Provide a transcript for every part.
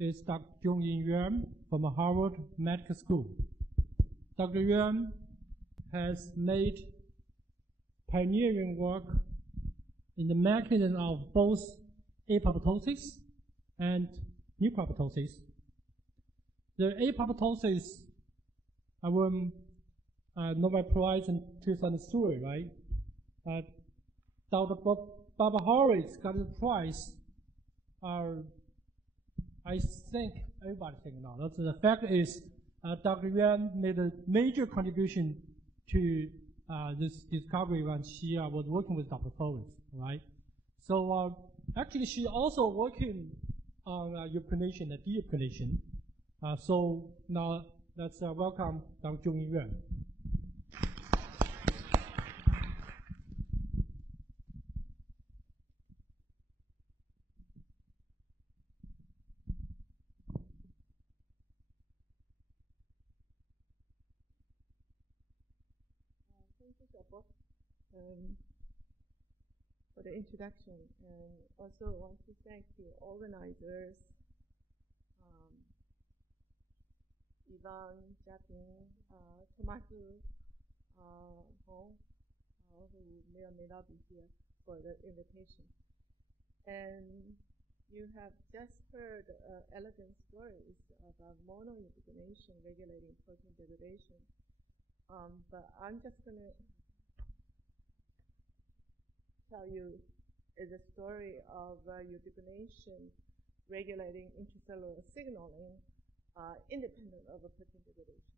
is Dr. Junying Yuan from Harvard Medical School. Dr. Yuan has made pioneering work in the mechanism of both apoptosis and necroptosis. The apoptosis, I won Nobel Prize in 2003, right? Dr. Barbara Horowitz got the prize. I think everybody think now. The fact is, Dr. Yuan made a major contribution to this discovery when she was working with Dr. Horowitz, right? So actually, she also working on ubiquitination and de-ubiquitination. So now let's welcome Dr. Junying Yuan. For the introduction, and also want to thank the organizers, Ivan, Japin, Tomasu, Hong, who may or may not be here, for the invitation. And you have just heard elegant stories about monoubiquitination regulating protein degradation. But I'm just going to tell you is a story of ubiquitination regulating intracellular signaling independent of protein degradation.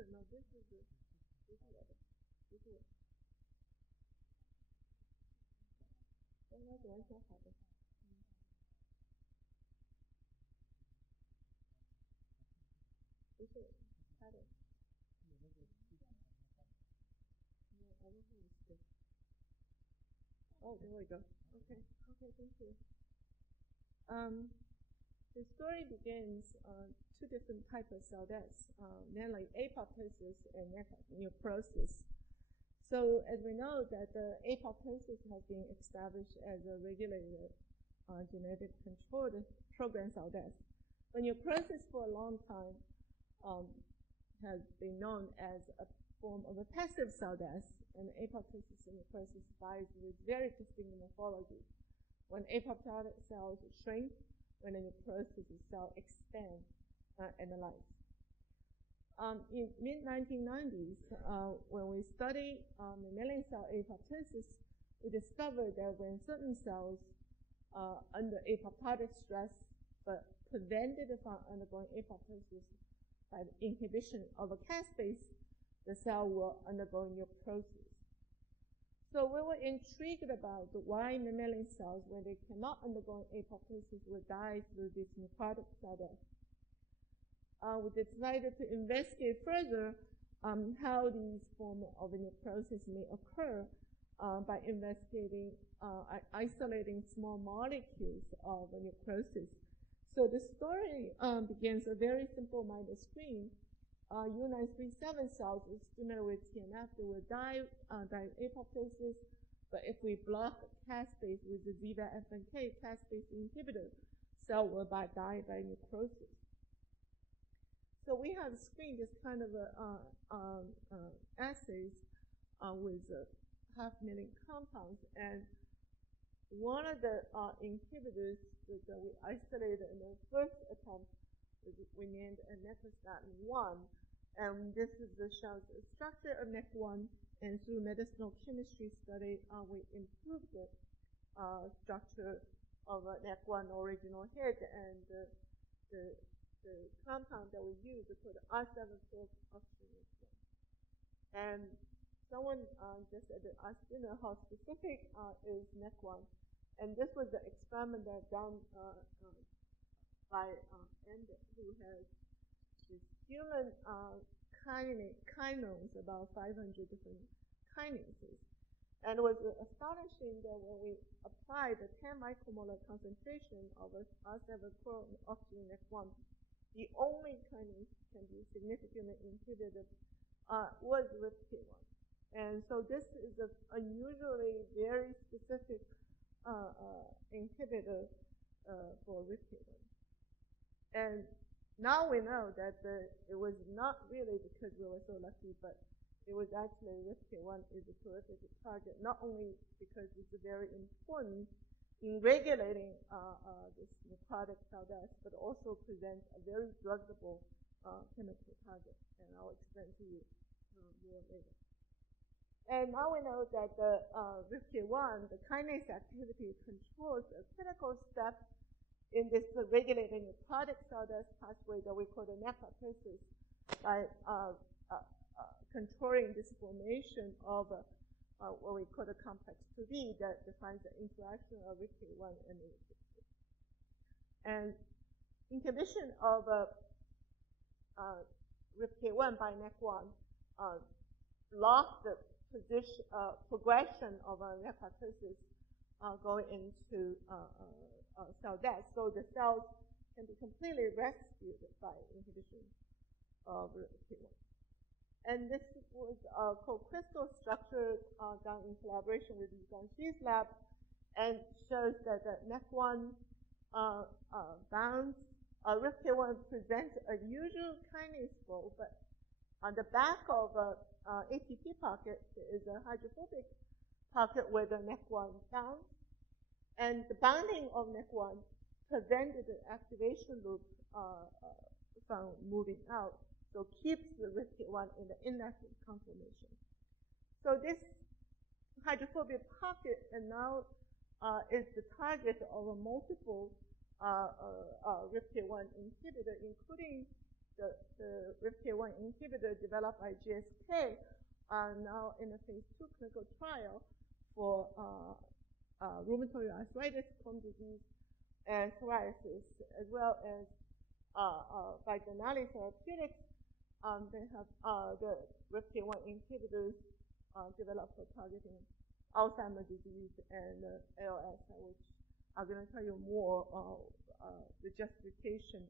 No, this is the Oh, there we go. Okay, thank you. The story begins two different types of cell deaths, mainly apoptosis and necroptosis. So as we know that the apoptosis has been established as a regulated genetic controlled program cell death. When necroptosis for a long time has been known as a form of a passive cell death, and apoptosis and necroptosis dies with very distinct morphology. When apoptotic cells shrink, when the necroptosis cell expand and the like. In mid-1990s, when we studied mammalian cell apoptosis, we discovered that when certain cells under apoptotic stress but prevented from undergoing apoptosis by the inhibition of a caspase, the cell will undergo necroptosis. So we were intrigued about why mammalian cells, when they cannot undergo apoptosis, will die through this necrotic cell death. We decided to investigate further how these forms of necrosis may occur by investigating, isolating small molecules of necrosis. So the story begins a very simple-minded screen. U937 cells is similar with TNF. They will die by apoptosis, but if we block caspase with the ZVAF-FNK caspase inhibitor, cell will die by necrosis. So we have screened this kind of assays with 500,000 compounds, and one of the inhibitors that we isolated in the first attempt we named a necroptosis-1, and this is shows the structure of NEC1, and through medicinal chemistry study, we improved the structure of NEC1 original head, and the compound that we use is called R7-oxygenase 1. And someone just said that how specific is NEC1, and this was the experiment that done by Ender, who has this human kinones, about 500 different kinases. And it was astonishing that when we applied the 10 micromolar concentration of R7-oxygenase 1, the only kinase can be significantly inhibited was RIPK1. And so this is an unusually very specific inhibitor for RIPK1. And now we know that it was not really because we were so lucky, but it was actually RIPK1 is a terrific target, not only because it's very important in regulating this necrotic cell death, but also presents a very druggable chemical target. And I'll explain to you more later. And now we know that the RIPK1, the kinase activity, controls a critical step in this regulating necrotic cell death pathway that we call the necroptosis, by controlling this formation of what we call the complex 2D that defines the interaction of RIPK1 and APOC3. And inhibition of RIPK1 by NEC1 blocks the progression of necroptosis going into cell death. So the cells can be completely rescued by inhibition of RIPK1. And this was co-crystal structure done in collaboration with Yuan lab, and shows that the NEC1 bounds RIPK1 presents a usual kinase fold, but on the back of ATP pocket is a hydrophobic pocket where the NEC1 bound, and the binding of NEC1 prevented the activation loop from moving out, so keeps the RIPK1 in the inactive conformation. So this hydrophobic pocket and now is the target of a multiple RIPK1 inhibitor, including the RIPK1 inhibitor developed by GSK, now in a phase 2 clinical trial for rheumatoid arthritis, Crohn's disease, and psoriasis, as well as by Denali Therapeutics. They have the RIPK1 inhibitors developed for targeting Alzheimer's disease and ALS, which I'm going to tell you more the justification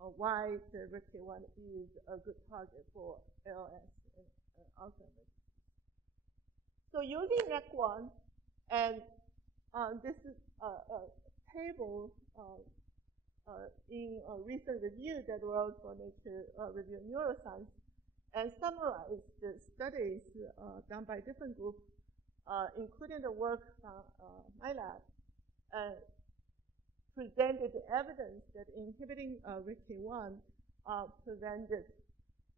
of why the RIPK1 is a good target for ALS and Alzheimer's. So using NEC1, and this is a table in a recent review that wrote for Nature Review Neuroscience, and summarized the studies done by different groups, including the work from my lab, presented evidence that inhibiting RIPK1 prevented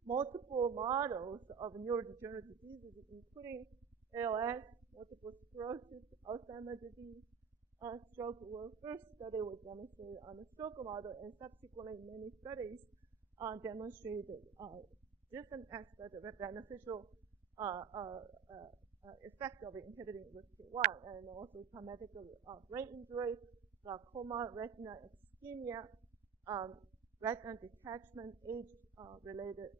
multiple models of neurodegenerative diseases, including ALS, multiple sclerosis, Alzheimer's disease, stroke. Well, first study was demonstrated on the stroke model, and subsequently many studies demonstrated different aspects of beneficial effect of inhibiting RIPK1, and also traumatic brain injury, glaucoma, retinal ischemia, retinal detachment, age-related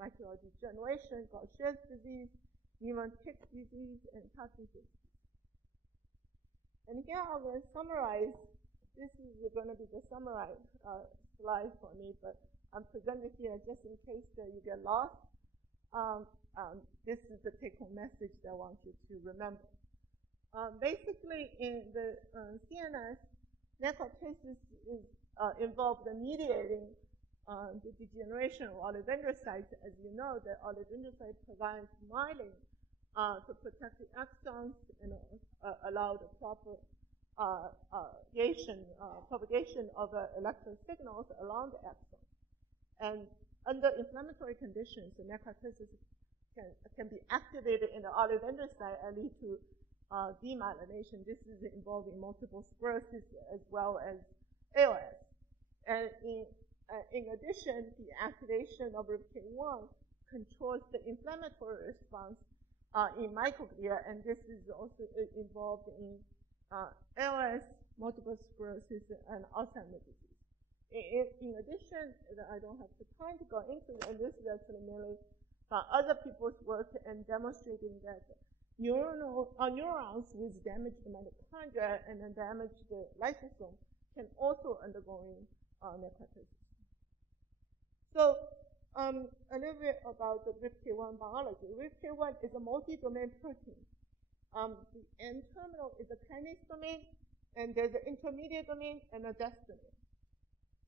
macular degeneration, Gaucher's disease, Niemann-Pick disease, and Parkinson's. And here I'm going to summarize. This is going to be the summary slide for me, but I'm presenting here just in case that you get lost. This is the take-home message that I want you to remember. Basically, in the CNS, necroptosis is involved in mediating the degeneration of oligodendrocytes. As you know, the oligodendrocyte provides myelin to protect the axons and allow the proper propagation of electrical signals along the axon. And under inflammatory conditions, the necroptosis can be activated in the oligodendrocyte and lead to demyelination. This is involving multiple sclerosis as well as ALS. And in addition, the activation of RIPK1 controls the inflammatory response in microglia, and this is also involved in ALS, multiple sclerosis, and Alzheimer's disease. In addition, I don't have the time to go into it, and this is actually mainly from other people's work and demonstrating that neurons with damaged mitochondria and then damaged lysosome can also undergo necroptosis. So a little bit about the RIPK1 biology. RIPK1 is a multi-domain protein. The N-terminal is a kinase domain, and there's an intermediate domain and a DES domain.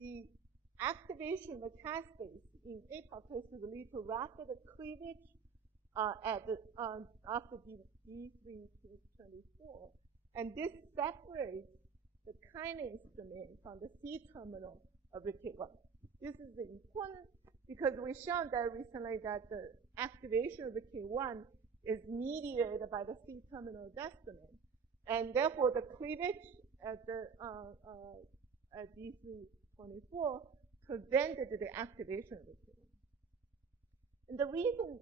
The activation of the caspase in apoptosis leads to rapid cleavage after D3 to 24, and this separates the kinase domain from the C-terminal of RIPK1. This is important because we've shown that recently that the activation of RIPK1 is mediated by the C-terminal DES domain, and therefore the cleavage at D324 prevented the activation of RIPK1. And the reason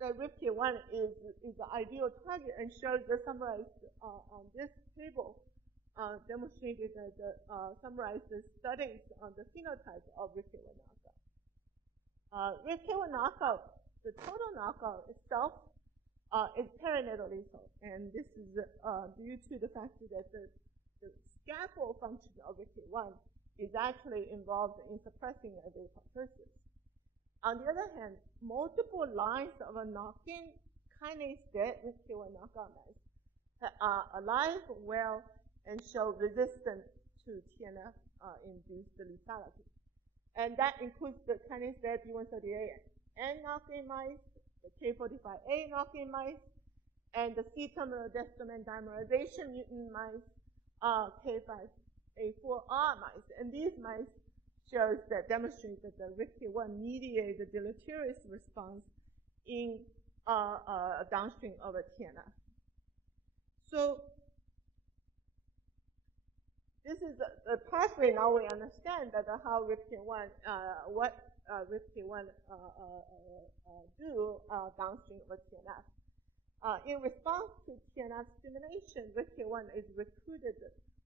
that RIPK1 is the ideal target and shows the summarized on this table, demonstrated that summarized the studies on the phenotype of RIPK1 knockout. RIPK1 knockout, the total knockout itself is perinatal lethal, and this is due to the fact that the scaffold function of RIPK1 is actually involved in suppressing apoptosis. On the other hand, multiple lines of a knock-in kinase dead RIPK1 knockout mice are alive, well, and show resistance to TNF-induced lethality. And that includes the kinase dead B138N knock-in mice, the K45A knock-in mice, and the C-terminal DES domain dimerization mutant mice, K5A4R mice. And these mice shows that demonstrate that the RIPK1 mediates the deleterious response in downstream of a TNF. So this is the pathway. Now we understand that how RIPK1, what RIPK1 do downstream of TNF. In response to TNF stimulation, RIPK1 is recruited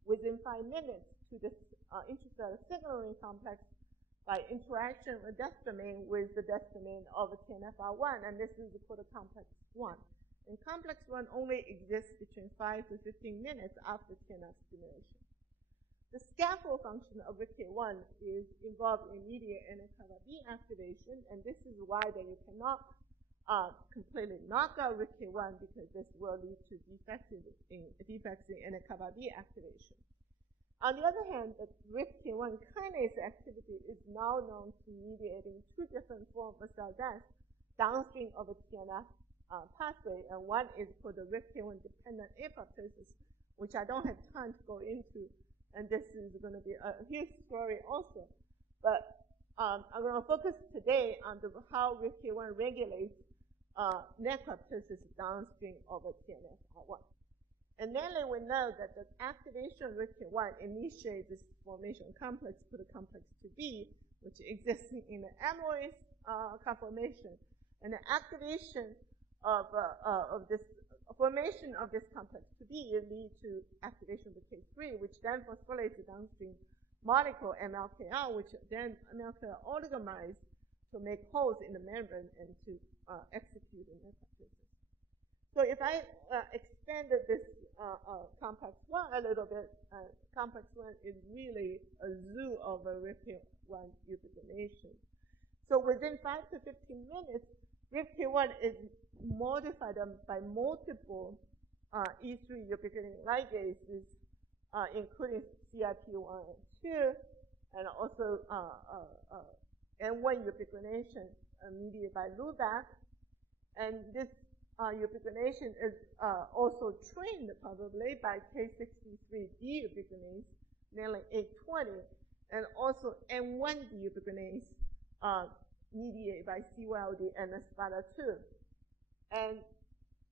within 5 minutes to this intracellular signaling complex by interaction with DES domain with the DES domain of TNFR1, and this is called complex 1. And complex 1 only exists between 5 to 15 minutes after TNF stimulation. The scaffold function of RIPK1 is involved in immediate NF-κB activation, and this is why that you cannot completely knock out RIPK1 because this will lead to defects in NF-κB activation. On the other hand, the RIPK1 kinase activity is now known to mediating 2 different forms of cell death downstream of a TNF pathway, and one is for the RIPK1 dependent apoptosis, which I don't have time to go into, and this is going to be a huge story also. But I'm going to focus today on how RIPK1 regulates necroptosis downstream of a TNFR1. And mainly we know that the activation of RIPK1 initiates this formation complex to the complex 2B, which exists in the amylase conformation. And the activation of this formation of this complex 2B lead to activation of K3, which then phosphorylates the downstream molecule MLKR, which then MLKR oligomerize to make holes in the membrane and to execute in necroptosis. So if I expanded this complex 1 a little bit, complex 1 is really a zoo of a RIPK1 ubiquitination. So within 5 to 15 minutes, RIPK1 is modified by multiple E3 ubiquitin ligases, including CIP1 and 2, and also N1 ubiquitination mediated by LUBAC. And this ubiquitination is also trained probably by K63D ubiquitinase, namely 820, and also N1 ubiquitinase mediated by CYLD and SPADA2. And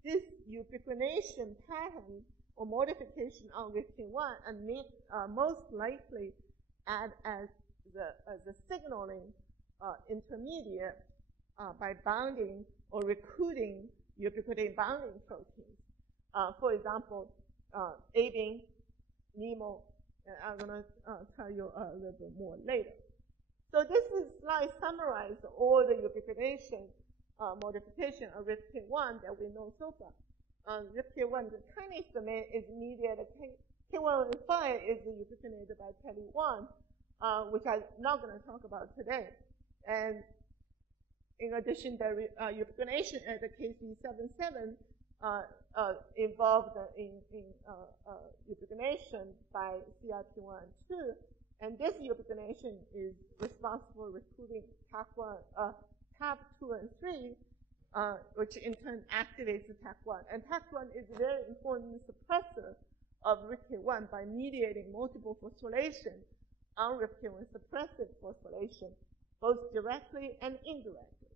this ubiquitination pattern or modification on RIPK1 and most likely add as the signaling intermediate by bounding or recruiting ubiquitin bounding proteins. For example, ABIN, NEMO, and I'm going to tell you a little bit more later. So this slide summarizes all the ubiquitination modification of RIPK1 that we know so far. RIPK1, the kinase domain is mediated. K115 is ubiquitinated by TELI1, which I'm not going to talk about today. And in addition, the ubiquitination at the KC77 involved in ubiquitination by CIP1 and 2. And this ubiquitination is responsible for recruiting TAP2 and 3, which in turn activates the TAC1. And TAC1 is a very important suppressor of RIPK1 by mediating multiple phosphorylation on RIPK1 suppressive phosphorylation, both directly and indirectly.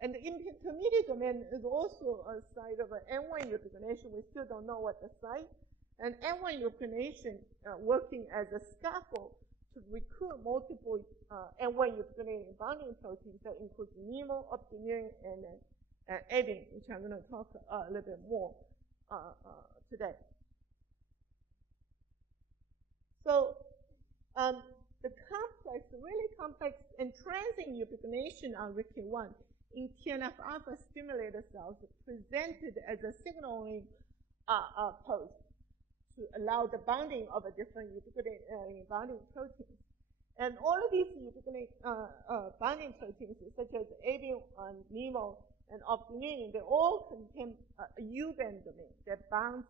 And the intermediate domain is also a site of an N1 ubiquitination. We still don't know what the site. And N1 ubiquitination working as a scaffold to recruit multiple N1 ubiquitinating bonding proteins that includes NEMO, optimune, and ABIN, which I'm going to talk a little bit more today. So the complex, really complex and transient ubiquitination on RIPK1 in TNF-alpha stimulator cells presented as a signaling post to allow the bonding of a different ubiquitinating bonding protein. And all of these ubiquitinating bonding proteins, such as ABIN, NEMO, and optimune, they all contain a U-band domain that bonds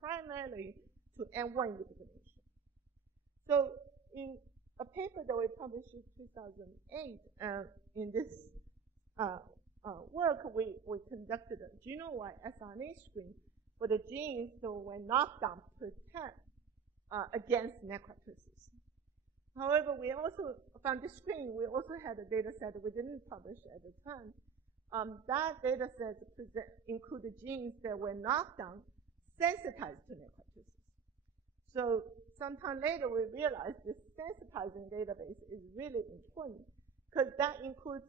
primarily to N1 ubiquitination. So in a paper that we published in 2008, in this work, we conducted a genome-wide siRNA screen for the genes that when knocked down protect against necroptosis. However, we also found the screen, we also had a data set that we didn't publish at the time. That data set included genes that were knocked down sensitized to necroptosis. So sometime later, we realized this sensitizing database is really important because that includes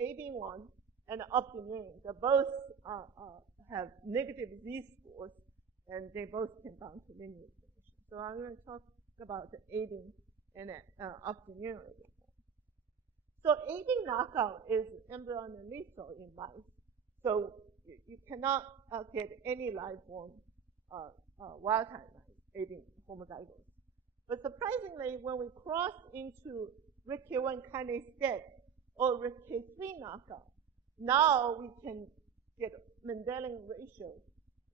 ABIN1 and optimune. They both have negative Z-scores, and they both can bound to linear information. So I'm going to talk about the ABIN and optimune a bit more. So ABIN knockout is embryonic lethal in mice. So you cannot get any live-born wild-type mice, ABIN homozygous. But surprisingly, when we cross into RIPK1 kinase dead or RIPK3 knockout, now we can get Mendelian ratio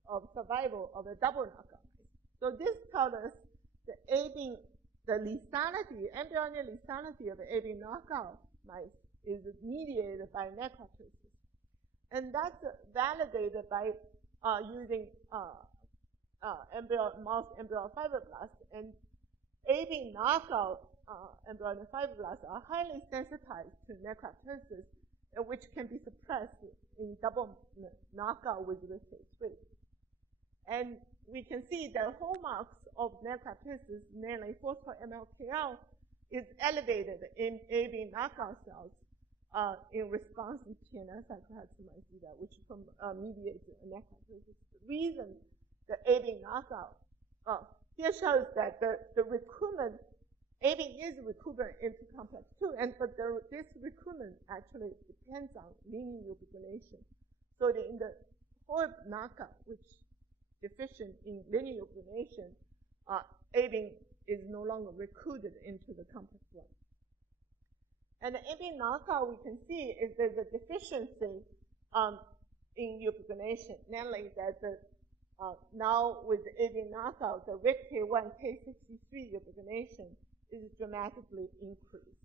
of survival of a double knockout mice. So this tells us the ABIN, the lethality, embryonic lethality of the ABIN knockout mice is mediated by necroptosis. And that's validated by using mouse embryo fibroblasts. And ABIN knockout embryonic fibroblasts are highly sensitized to necroptosis, which can be suppressed in double knockout with RIPK3. And we can see the hallmarks of necroptosis, namely phospho-MLKL, is elevated in ABIN knockout cells in response to TNF cyclophosphamide zeta, which mediates necroptosis. The reason the ABIN knockout here shows that the recruitment, ABIN is recruitment into complex 2, but this recruitment actually depends on linear ubiquitination. So in the whole knockout, which deficient in linear ubiquitination, ABIN is no longer recruited into the complex 1. And the ABIN knockout, we can see is there's a deficiency in ubiquitination, namely that now with the ABIN knockout, the RIPK1 K63 ubiquitination is dramatically increased.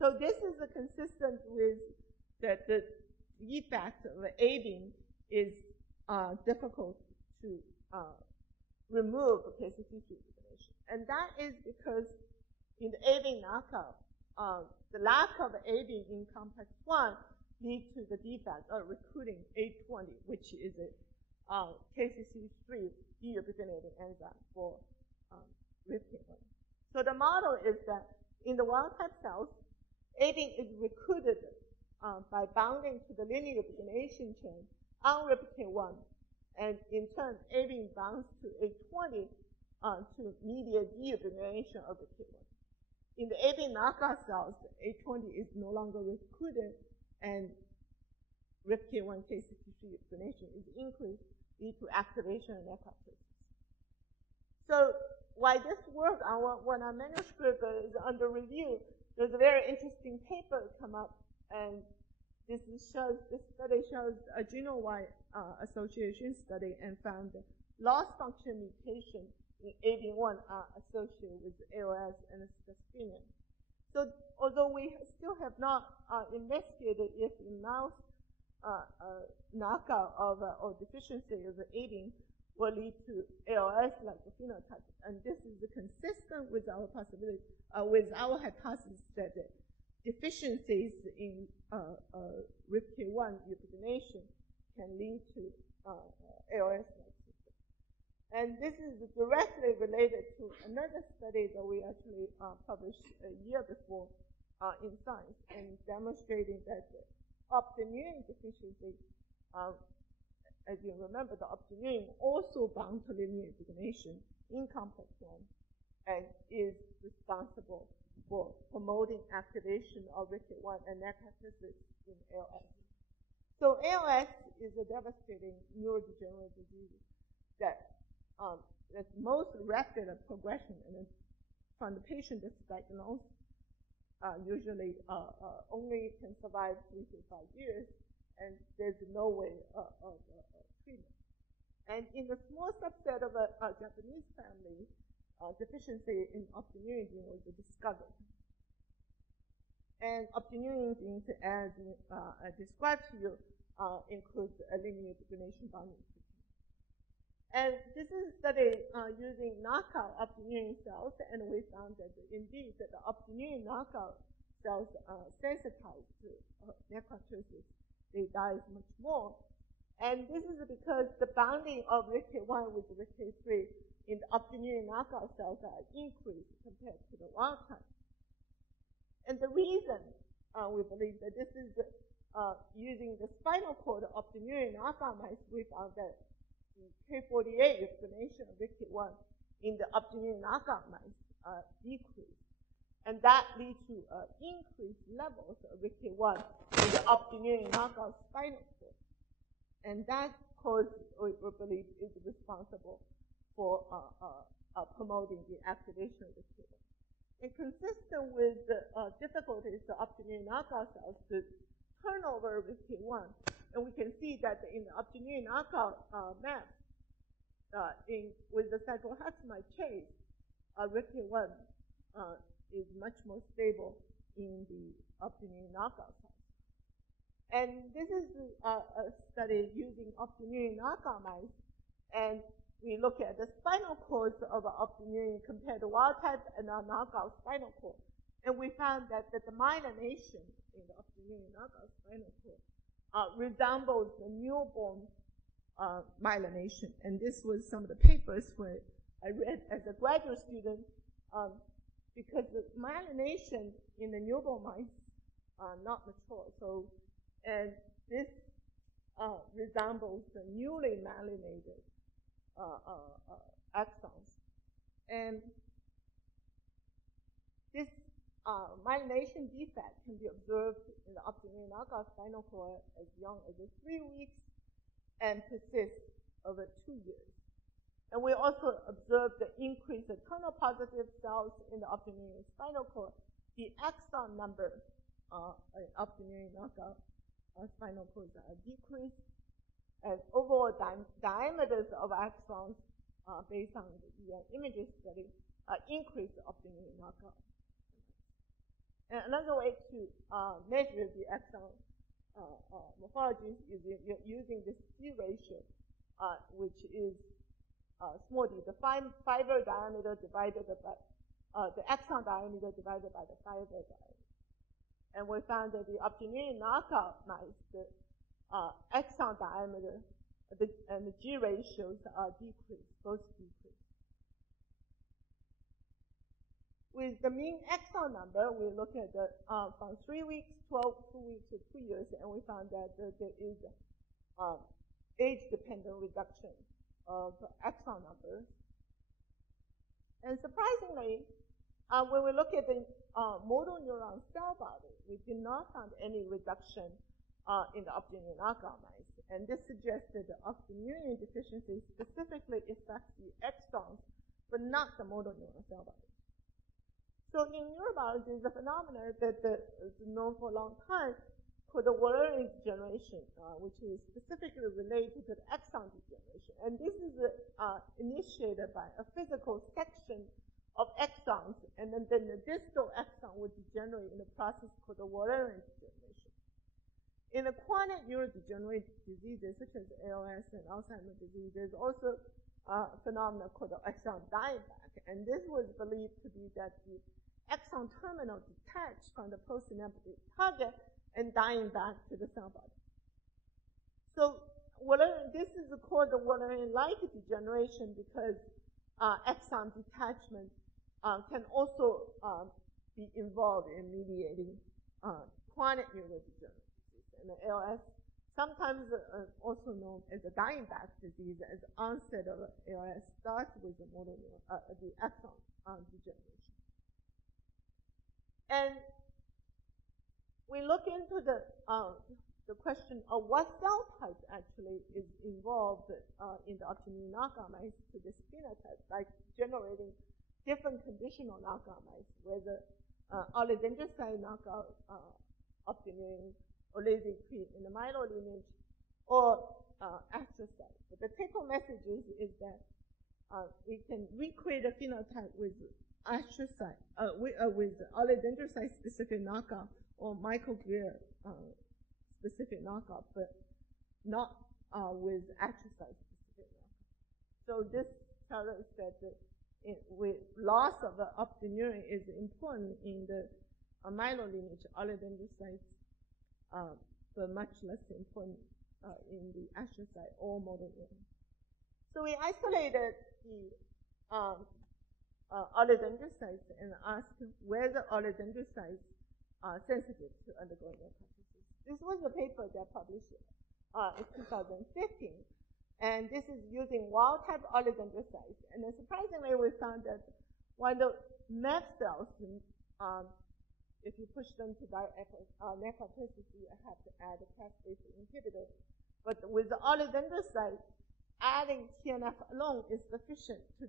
So this is consistent with that the effect of ABIN is difficult to remove K63 ubiquitination. And that is because in the ABIN knockout, the lack of ABIN in complex 1 leads to the defect of recruiting A20, which is a K63 deubiquitinating enzyme for RIPK1. So the model is that in the wild-type cells, ABIN is recruited by binding to the linear ubiquitination chain on RIPK1, and in turn, ABIN binds to A20 to mediate deubiquitination of RIPK1. In the ABIN knockout cells, A20 is no longer recruited, and RIPK1 K63 ubiquitination is increased, lead to activation and necroptosis. So while this work, when our manuscript is under review, there's a very interesting paper come up, and this study shows a genome-wide association study and found loss function mutation in ABIN1 are associated with ALS and schizophrenia. So although we still have not investigated if in mouse knockout of or deficiency of the ABIN will lead to ALS-like phenotype, and this is consistent with our possibility, with our hypothesis that the deficiencies in RIPK1 ubiquitination can lead to ALS-like system. And this is directly related to another study that we actually published a year before in Science, and demonstrating that the optoimmune deficiency, as you remember, the optoimmune also bound to linear ubiquitination in complex 1 and is responsible for promoting activation of RIPK1 and necroptosis in ALS. So ALS is a devastating neurodegenerative disease that that's most rapid progression, and from the patient that's diagnosed, usually only can survive 3 to 5 years, and there's no way of treatment. And in the small subset of a Japanese family, deficiency in optoimmune gene was discovered. And optoimmune genes, as I described to you, includes a linear ubiquitination binding protein. And this is a study using knockout optoimmune cells, and we found that indeed that the optoimmune knockout cells are sensitized to necroptosis. They die much more. And this is because the binding of RIPK1 with RIPK3 in the optoimmune knockout cells are increased compared to the wild type. And the reason we believe that this is using the spinal cord optoimmune knockout mice, we found that the K48 ubiquitination of RIPK1 in the optoimmune knockout mice decreased. And that leads to increased levels of RIPK1 in the optoimmune knockout spinal cord. And that cause, we believe, is responsible for promoting the activation of RIPK1. And consistent with the difficulties of optoimmune knockout cells to turn over RIPK1, and we can see that in the optoimmune knockout map, with the cyclophosphamide chain, RIPK1 is much more stable in the optoimmune knockout cells. And this is a study using optoimmune knockout mice, and we look at the spinal cords of optoimmune compared to wild type and knockout spinal cord. And we found that the myelination in the optoimmune knockout spinal cord resembles the newborn myelination. And this was some of the papers where I read as a graduate student, because the myelination in the newborn mice not mature. So, and this resembles the newly myelinated axons. And this myelination defect can be observed in the optic-neural knockout spinal cord as young as 3 weeks and persists over 2 years. And we also observed the increase of kernel-positive cells in the optic-neural spinal cord. The exon number in optic-neural knockout spinal cords are decreased, and overall diameters of axons based on the imaging study increased optic-neural knockout. And another way to measure the axon morphology is using this C ratio, which is small d, the fiber diameter divided by the axon diameter divided by the fiber diameter. And we found that the optic-neural knockout mice, the axon diameter and the G ratios are decreased, both decreased. With the mean exon number, we look at the from 3 weeks, 2 weeks to 2 years, and we found that there is age-dependent reduction of exon numbers. And surprisingly, when we look at the motor neuron cell body, we did not find any reduction in the optic-neural knockout mice. And this suggests that the optic-neural deficiency specifically affects the exons, but not the motor neuron cell body. So in neurobiology, the phenomenon that is known for a long time called the Wallerian degeneration, which is specifically related to the exon degeneration. And this is initiated by a physical section of exons, and then the distal exon would degenerate in a process called the Wallerian degeneration. In the chronic neurodegenerative diseases such as ALS and Alzheimer's disease, there's also a phenomenon called the exon dying back, and this was believed to be that the exon terminal detached from the postsynaptic target and dying back to the cell body. So this is called the Wallerian-like degeneration because exon detachment can also be involved in mediating chronic neurodegenerative disease. And the ALS, sometimes also known as the dying back disease, as onset of ALS starts with the the exon degeneration. And we look into the question of what cell type actually is involved in the optic-neural knockout mice to this phenotype, like generating different conditional knockout mice, whether oligodendrocyte knockout optic-neural or lazy in the myeloid lineage, or astrocyte. But the take-home message is that we can recreate a phenotype with astrocyte, with oligodendrocyte specific knockout or microglia specific knockout, but not with astrocyte specific knockout. So this tells us that with loss of the optic-neuron is important in the myeloid lineage oligodendrocytes, but much less important in the astrocyte or motor neuron. So we isolated the oligodendrocytes and asked whether oligodendrocytes are sensitive to undergoing necroptosis. This was a paper that published in 2015, and this is using wild-type oligodendrocytes. And then surprisingly, we found that when the MEF cells, if you push them to necroptosis, you have to add a caspase inhibitor. But with the oligodendrocyte, adding TNF alone is sufficient to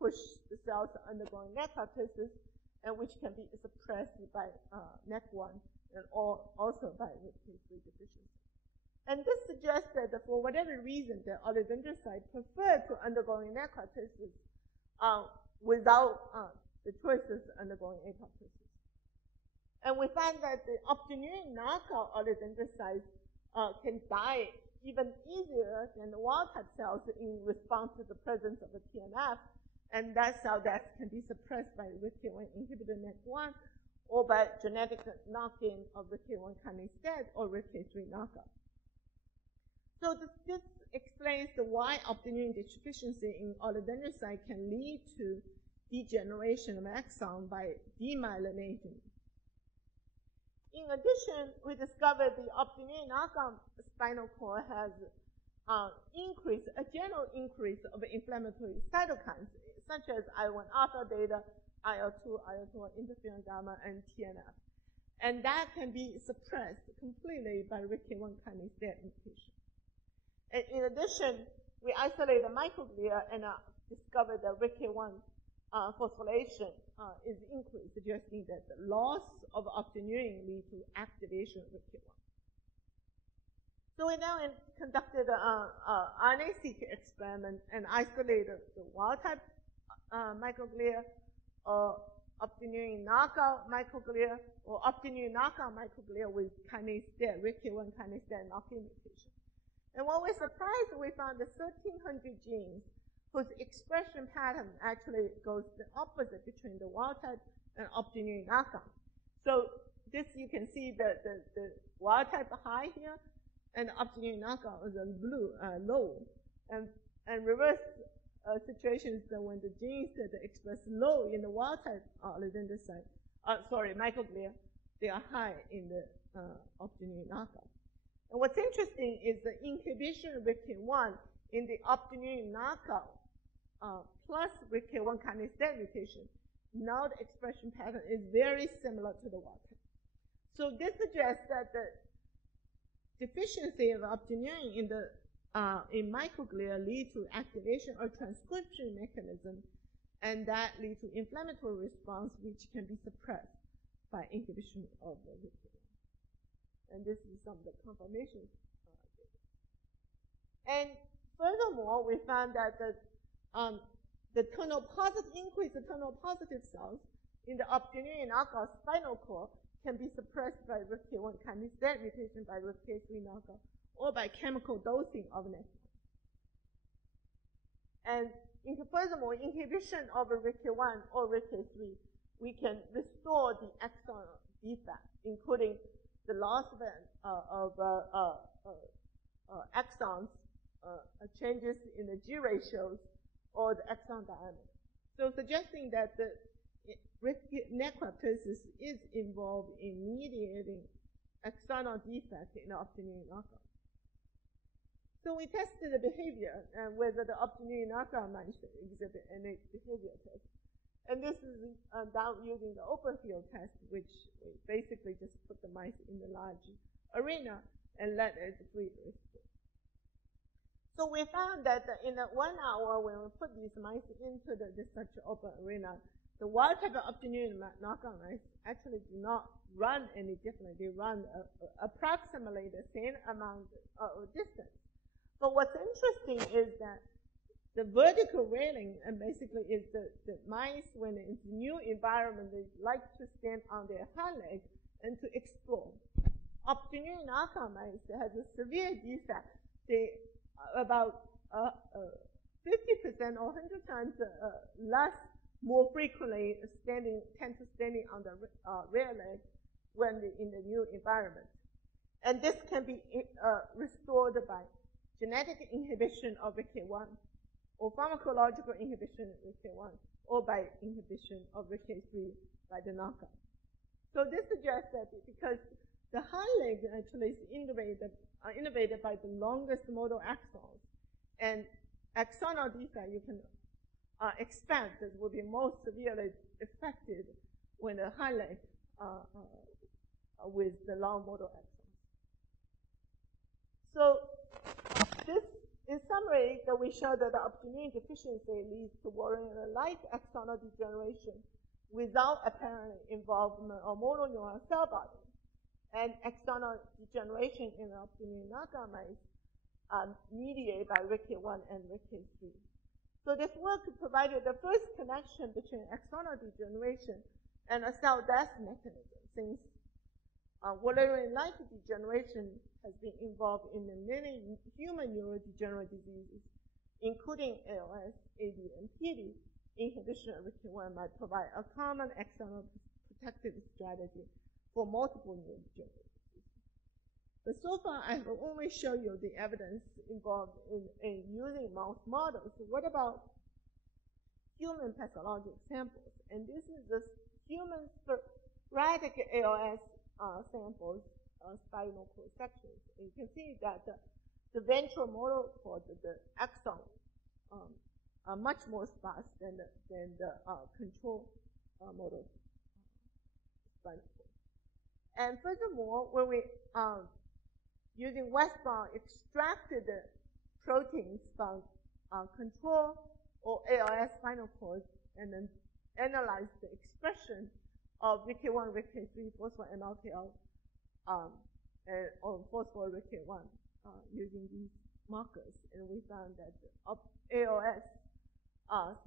push the cells undergoing necroptosis, and which can be suppressed by NEC1 and also by RIPK3 deficiency. And this suggests that for whatever reason, the oligodendrocyte prefer to undergoing necroptosis without the choices undergoing apoptosis. And we find that the optic-neural knockout oligodendrocytes can die even easier than the wild-type cells in response to the presence of the TNF, and that cell death can be suppressed by RIPK1 inhibitor NEC1 or by genetic knock-in of RIPK1 kinase dead or RIPK3 knockout. So this explains why optic-neural deficiency in oligodendrocyte can lead to degeneration of axon by demyelinating. In addition, we discovered the optinine knockout spinal cord has a general increase of inflammatory cytokines, such as I1 alpha, beta, IL-2, IL-4, interferon gamma, and TNF. And that can be suppressed completely by RICK1 kinase dead mutation. And in addition, we isolated microglia and discovered that RICK1 phosphorylation is increased, suggesting that the loss of optinine leads to activation of RICK1. So we now conducted an RNA-seq experiment and isolated the wild-type microglia, or optinine knockout microglia, or optinine knockout microglia with kinase dead, RICK1 kinase dead knocking mutation. And what we're surprised, we found the 1,300 genes whose expression pattern actually goes the opposite between the wild-type and optinine knockout. So this, you can see the wild-type high here, and optinine knockout is a blue, low. And reverse situations that when the genes that express low in the wild-type oligodendrocyte, microglia, they are high in the optinine knockout. And what's interesting is the inhibition of RICK1 in the optinine knockout plus RICK1 kinase dead mutation. Now the expression pattern is very similar to the wild-type. So this suggests that the deficiency of optinine in microglia lead to activation or transcription mechanism, and that leads to inflammatory response, which can be suppressed by inhibition of the RICK1. And this is some of the confirmation data. And furthermore, we found that the increase of tunnel positive cells in the optinine knockout spinal cord can be suppressed by RICK1 kinase dead mutation, by RICK3 knockout, or by chemical dosing of necroptosis. And furthermore, inhibition of RICK1 or RICK3, we can restore the exon defect, including the loss of exons, changes in the G ratios, or the exon diameter. So suggesting that the necroptosis is involved in mediating exonal defect in the optinine knockout. So we tested the behavior and whether the optinine knockout mice exhibit any behavior test. And this is done using the open field test, which we basically just put the mice in the large arena and let it free explore. So we found that in 1 hour, when we put these mice into such open arena, the wild-type optinine knockout mice actually do not run any differently. They run approximately the same amount of distance. But what's interesting is that the vertical railing, and basically is the mice, when in a new environment, they like to stand on their hind legs and to explore. Optinine knockout mice that has a severe defect, they about 50% or 100 times less, more frequently tend to standing on the rear leg when in the new environment. And this can be restored by genetic inhibition of RICK1, or pharmacological inhibition of RICK1, or by inhibition of RICK3 by the knockout. So this suggests that because the hind leg actually is innervated by the longest motor axons, and axonal defect you can expect that will be most severely affected when the hind leg with the long motor axons. So this, in summary, that we show that the optinine deficiency leads to Warren-like axonal degeneration without apparent involvement of motor neuron cell body, and axonal degeneration in the optinine knockout mice mediated by RICK1 and RICK3. So this work provided the first connection between axonal degeneration and a cell death mechanism, since Wallerian-like degeneration has been involved in many human neurodegenerative diseases, including ALS, AD, and PD. Inhibition of RICK1 might provide a common axonal protective strategy for multiple neurodegenerative diseases. But so far, I have only shown you the evidence involved in using mouse models. So what about human pathologic samples? And this is the human sporadic ALS samples, spinal cord sections. And you can see that the ventral motor cord, the axon, are much more sparse than the control motor spinal cord. And furthermore, when we using Westbound extracted the proteins from control or ALS spinal cords and then analyzed the expression of RICK1, RICK3, phospho-MLKL, or phospho-RICK1 using these markers, and we found that of ALS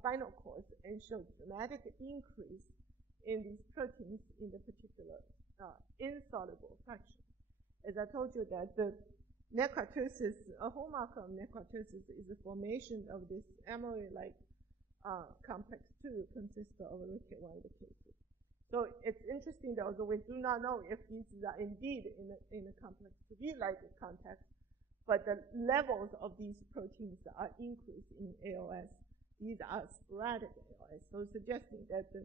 spinal cords and showed dramatic increase in these proteins in the particular insoluble fraction. As I told you that the necroptosis, a hallmark of necroptosis is the formation of this amyloid-like complex 2 consists of RICK1 and RICK3. So it's interesting that although we do not know if these are indeed in a complex 2B-like context, but the levels of these proteins are increased in ALS. These are sporadic ALS, so suggesting that the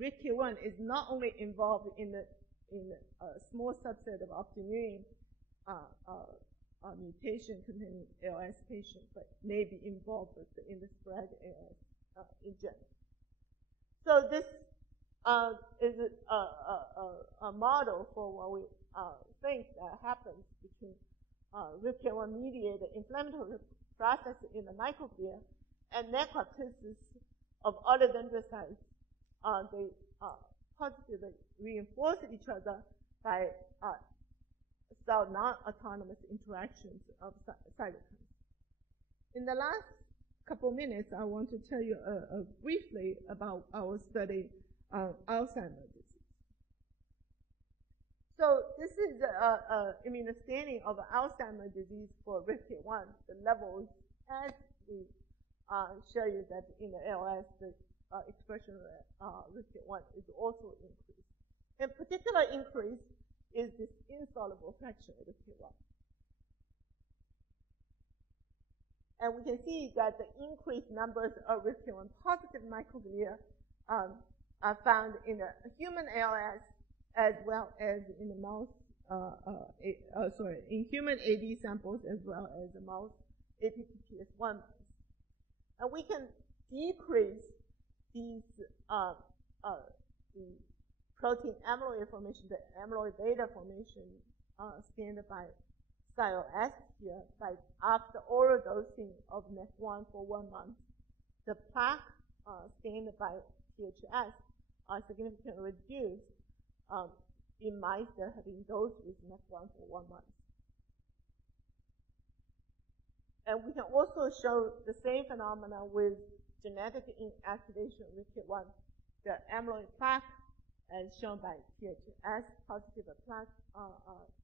RICK1 is not only involved in a small subset of autoimmune mutation containing ALS patients, but may be involved in the sporadic ALS in general. So this is a model for what we think that happens between RICK1-mediated inflammatory process in the microglia and necroptosis of oligodendrocytes. They positively reinforce each other by cell non-autonomous interactions of cytokines. In the last couple minutes, I want to tell you briefly about our study on Alzheimer's disease. So this is immunostaining of Alzheimer's disease for RICK1. The levels, as we show you that in the ALS, the expression of RICK1 is also increased. In particular increase is this insoluble fraction of RICK1. And we can see that the increased numbers of RICK1 positive microglia are found in the human ALS as well as in the mouse, in human AD samples as well as the mouse APPS1 mice. And we can decrease these the protein amyloid formation, the amyloid beta formation scanned by SIOS here, by after oral dosing of NEC1 for 1 month. The plaque scanned by PHS are significantly reduced in mice that have been dosed with NEC1 for 1 month. And we can also show the same phenomena with genetic inactivation of RICK1. The amyloid plaque, as shown by PHS, positive plaque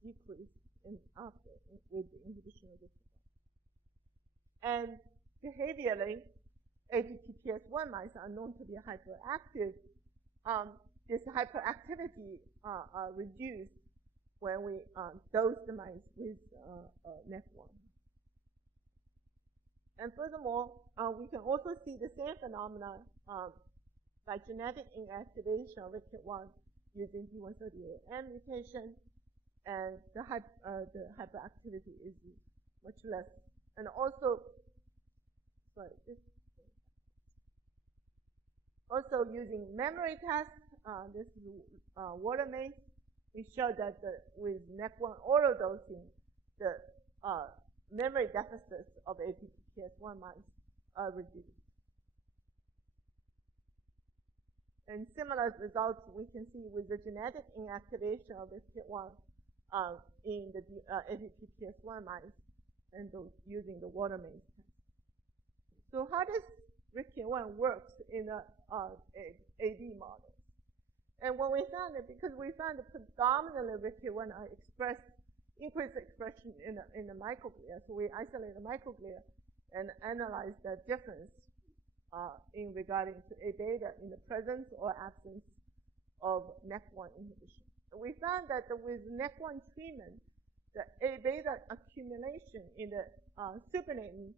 decrease with the inhibition of RICK1. And behaviorally, APPS1 mice are known to be hyperactive. This hyperactivity reduced when we dose the mice with NEC1. And furthermore, we can also see the same phenomena by genetic inactivation of RICK1 using D138M mutation, and the hyperactivity is much less. And also, also using memory tests, this is water maze, we show that with NEC1 oral dosing, the memory deficits of APPS1 mice are reduced. And similar results we can see with the genetic inactivation of RICK1 in the APPS1 mice and those using the water maze test. So how does RICK1 works in the AD model? And what we found is because we found that predominantly RICK1 are increased expression in the microglia. So we isolate the microglia and analyze the difference in regarding to A beta in the presence or absence of NEC1 inhibition. And we found that with NEC1 treatment, the A beta accumulation in the supernatant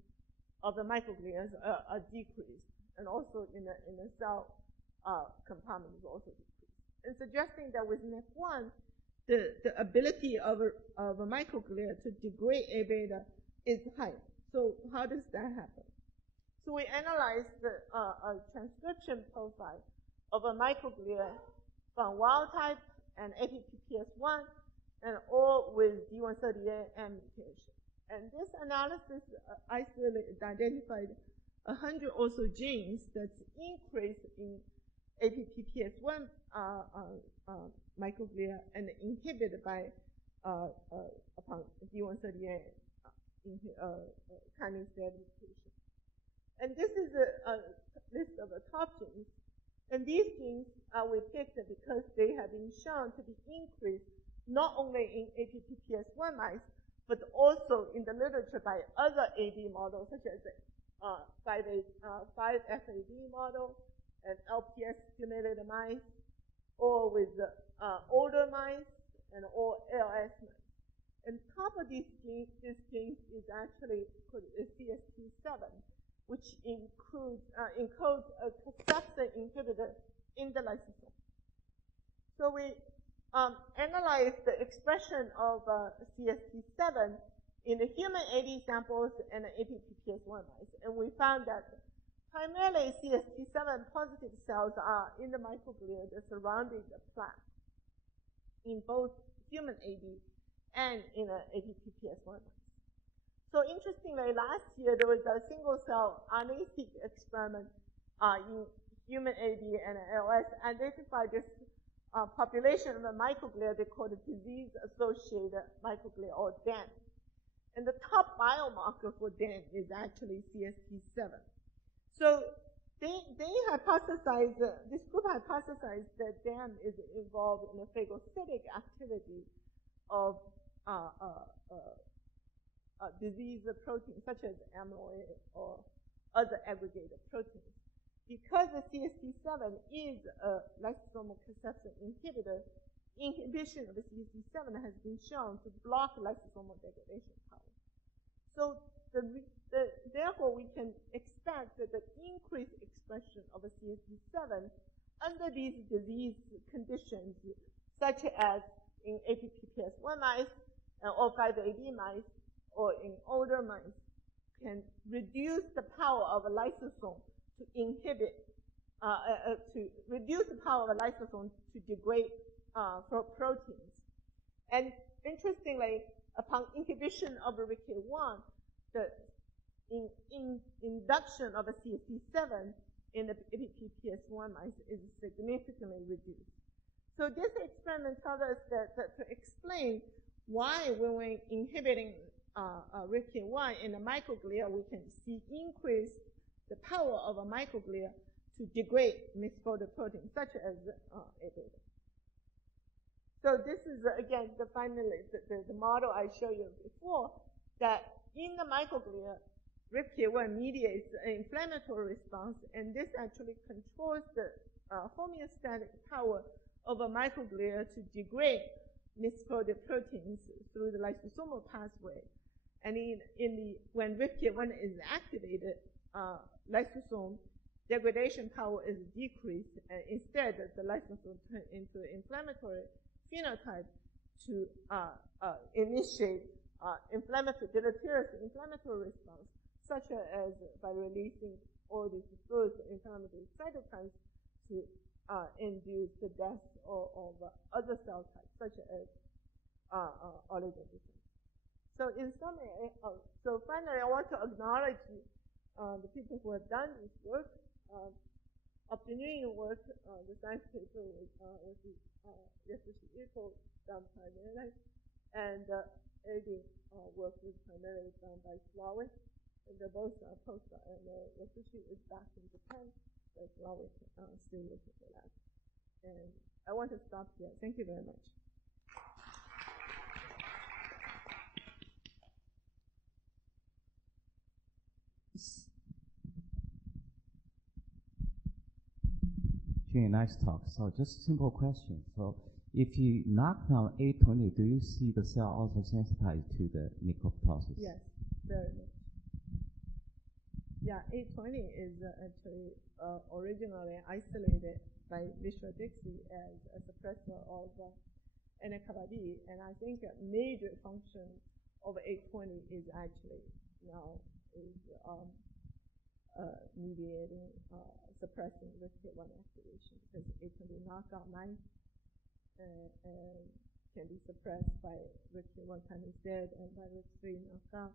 of the microglia are decreased, and also in the cell compartment is also decreased. And suggesting that with NEC1, the ability of a microglia to degrade A beta is high. So how does that happen? So we analyzed the transcription profile of a microglia from wild type and APPS1 and all with D138M mutation. And this analysis identified 100 or so genes that's increased in APPS1 microglia and inhibited by upon D138 kinase mutation. And this is a list of the top genes. And these genes we picked because they have been shown to be increased not only in APPS1 mice, but also in the literature by other AD models, such as 5FAD model and LPS-stimulated mice, or with older mice and or ALS mice. And top of this gene is actually CST7, which encodes a cathepsin inhibitor in the lysosome. So we analyzed the expression of CST7 in the human AD samples and the APPS1 mice, and we found that primarily CST7 positive cells are in the microglia that surrounding the plaque in both human AD and in an APPS1 mice. So interestingly, last year there was a single-cell RNA-seq experiment in human AD and ALS identified this population of a microglia they call the disease-associated microglia, or DAM. And the top biomarker for DAM is actually CST7. So they hypothesized, this group hypothesized that DAM is involved in the phagocytic activity of disease proteins such as amyloid or other aggregated proteins. Because the CST7 is a lysosomal cathepsin inhibitor, inhibition of the CST7 has been shown to block lysosomal degradation power. So therefore, we can expect that the increased expression of a CST7 under these disease conditions, such as in APPS1 mice or 5AD mice, or in older mice, can reduce the power of a lysosome to inhibit, to reduce the power of a lysosome to degrade proteins. And interestingly, upon inhibition of RICK1, the induction of a CST7 in the APPS1 mice is significantly reduced. So this experiment tells us that to explain why when we're inhibiting RICK1 in the microglia, we can see increase the power of a microglia to degrade misfolded proteins, such as A beta. So this is, again, the model I showed you before, that in the microglia, RICK1 mediates an inflammatory response, and this actually controls the homeostatic power of a microglia to degrade misfolded proteins through the lysosomal pathway. And when RICK1 is activated, lysosome degradation power is decreased, and instead the lysosome turns into an inflammatory phenotype to initiate deleterious inflammatory response, such as by releasing all these pro-inflammatory cytokines to induce the death of other cell types, such as oligodendrocytes. So in summary, so finally, I want to acknowledge the people who have done this work. Afternoon work, the science paper was Yasushi done primarily, and editing work was primarily done by Slawick. And they're both postdoc, and Yasushi is back in Japan, so Slawick still working for that. And I want to stop here. Thank you very much. Nice talk. So just simple question. So if you knock down A20, do you see the cell also sensitized to the necroptosis? Yes, very much. Yeah, A20 is actually originally isolated by Vishwa Dixie as a suppressor of and NF-κB. And I think a major function of 820 is actually now mediating, suppressing RISC-1 activation, because 820 knockout mice can be suppressed by RISC-1 kinase Z and by RISC-3 knockout,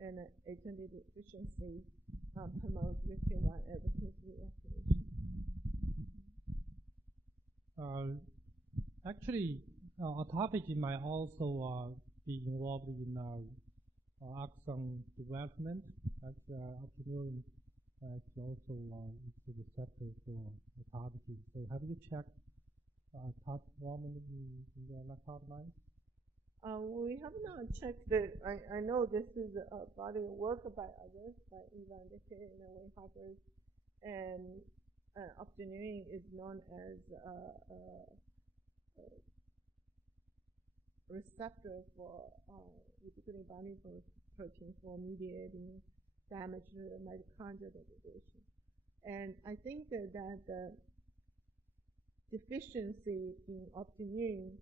and 820 deficiency promotes RISC-1 and RISC-3 activation. Actually, autophagy might also be involved in axon development, as optineurin is also the receptor for autophagy. So have you checked autophagy in the knockout mice? We have not checked it. I know this is a body of work by others, by Ivan Deke and Wayne Harper, and optineurin is known as receptor for ubiquitin binding protein for mediating damage to the mitochondrial degradation. And I think that the deficiency in optineurin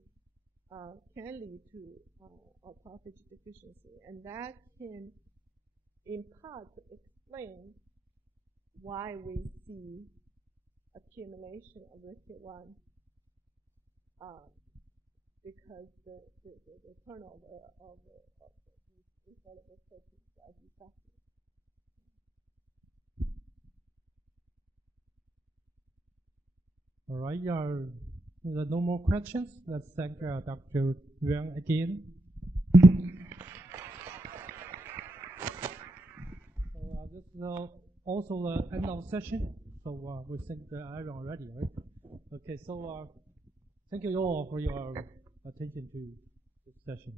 can lead to autophagy deficiency, and that can in part explain why we see accumulation of RISC-1 because the turnover of these soluble proteins are defective. All right, there are no more questions. Let's thank Dr. Yuan again. So this is also the end of session. So we thank everyone already, right? Okay, so thank you all for your attention to this session.